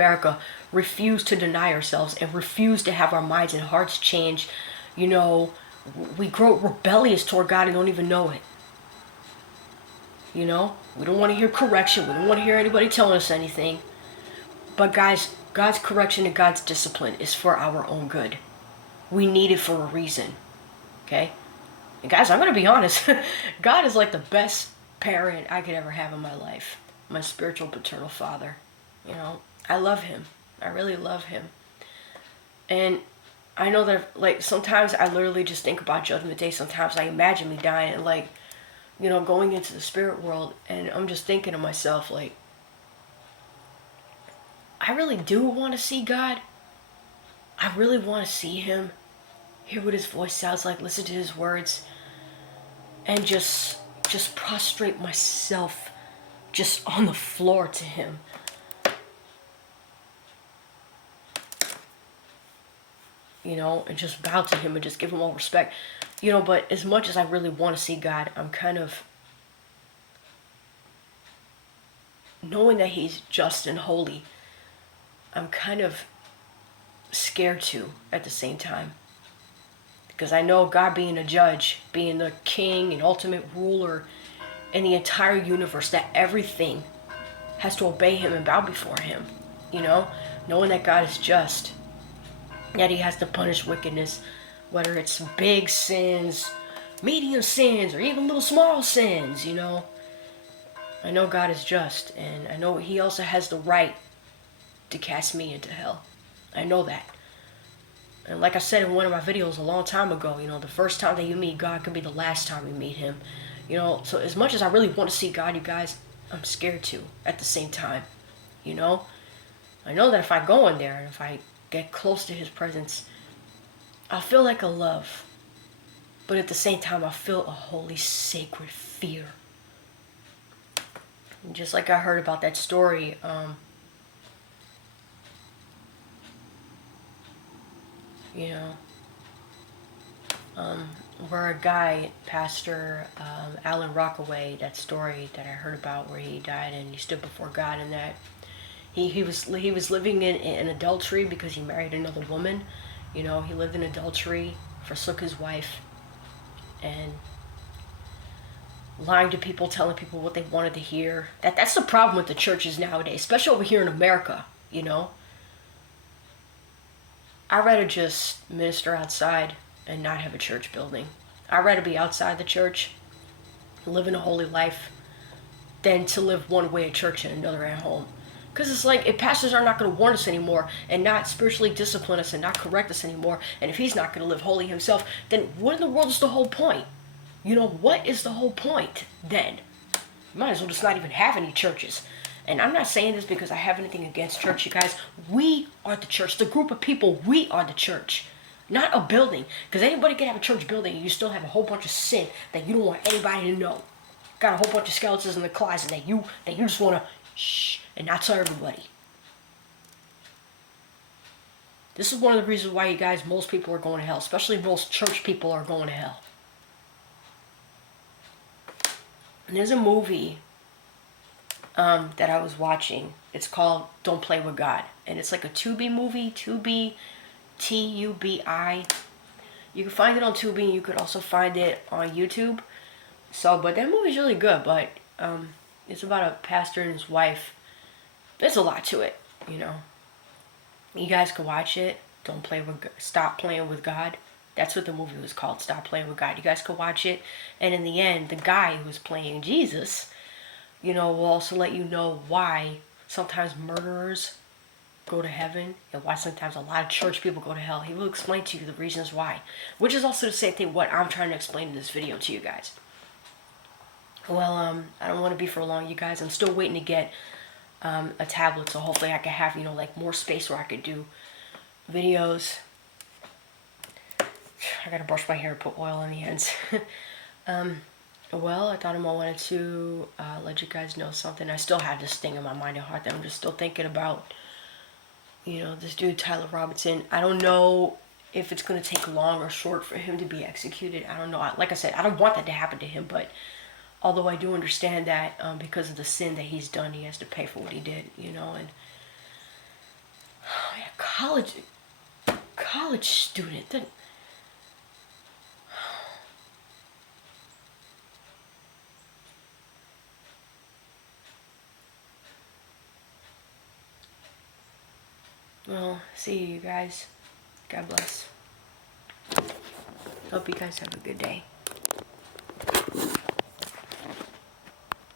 America refuse to deny ourselves and refuse to have our minds and hearts changed, you know, we grow rebellious toward God and don't even know it. You know, we don't want to hear correction. We don't want to hear anybody telling us anything. But guys, God's correction and God's discipline is for our own good. We need it for a reason. Okay? And guys, I'm going to be honest. God is like the best parent I could ever have in my life. My spiritual paternal father. You know, I love him. I really love him. And I know that, like, sometimes I literally just think about Judgment Day. Sometimes I imagine me dying and, like, you know, going into the spirit world. And I'm just thinking to myself, like, I really do want to see God. I really want to see him. Hear what his voice sounds like. Listen to his words. And just prostrate myself just on the floor to him. You know, and just bow to him and just give him all respect. You know, but as much as I really want to see God, I'm kind of, knowing that he's just and holy, I'm kind of scared too at the same time. Because I know God being a judge, being the king and ultimate ruler in the entire universe, that everything has to obey him and bow before him. You know, knowing that God is just, that he has to punish wickedness, whether it's big sins, medium sins, or even little small sins, you know. I know God is just, and I know he also has the right to cast me into hell. I know that. And like I said in one of my videos a long time ago, you know, the first time that you meet God could be the last time you meet him. You know, so as much as I really want to see God, you guys, I'm scared too at the same time. You know, I know that if I go in there and if I get close to his presence, I'll feel like a love. But at the same time, I feel a holy, sacred fear. And just like I heard about that story, you know, where a guy, Pastor Alan Rockaway, that story that I heard about where he died and he stood before God, and that he was living in adultery because he married another woman. You know, he lived in adultery, forsook his wife, and lying to people, telling people what they wanted to hear. That's the problem with the churches nowadays, especially over here in America. You know, I'd rather just minister outside and not have a church building. I'd rather be outside the church, living a holy life, than to live one way at church and another at home. Because it's like, if pastors are not going to warn us anymore and not spiritually discipline us and not correct us anymore, and if he's not going to live holy himself, then what in the world is the whole point? You know, what is the whole point then? You might as well just not even have any churches. And I'm not saying this because I have anything against church, you guys. We are the church. The group of people, we are the church. Not a building. Because anybody can have a church building and you still have a whole bunch of sin that you don't want anybody to know. Got a whole bunch of skeletons in the closet that you just want to shh and not tell everybody. This is one of the reasons why, you guys, most people are going to hell. Especially most church people are going to hell. And there's a movie that I was watching. It's called Don't Play With God. And it's like a Tubi movie. Tubi, Tubi. You can find it on Tubi, and you could also find it on YouTube. So, but that movie's really good. But it's about a pastor and his wife. There's a lot to it, you know. You guys can watch it. Stop Playing With God. That's what the movie was called, Stop Playing With God. You guys can watch it. And in the end, the guy who's playing Jesus, you know, will also let you know why sometimes murderers go to heaven and why sometimes a lot of church people go to hell. He will explain to you the reasons why. Which is also the same thing what I'm trying to explain in this video to you guys. Well, I don't want to be for long, you guys. I'm still waiting to get a tablet, so hopefully I can have, you know, like more space where I could do videos. I gotta brush my hair and put oil in the ends. Well, I thought I wanted to let you guys know something. I still have this thing in my mind and heart that I'm just still thinking about. You know, this dude, Tyler Robinson. I don't know if it's going to take long or short for him to be executed. I don't know. Like I said, I don't want that to happen to him. But although I do understand that because of the sin that he's done, he has to pay for what he did, you know. And college student. Well, see you guys. God bless. Hope you guys have a good day.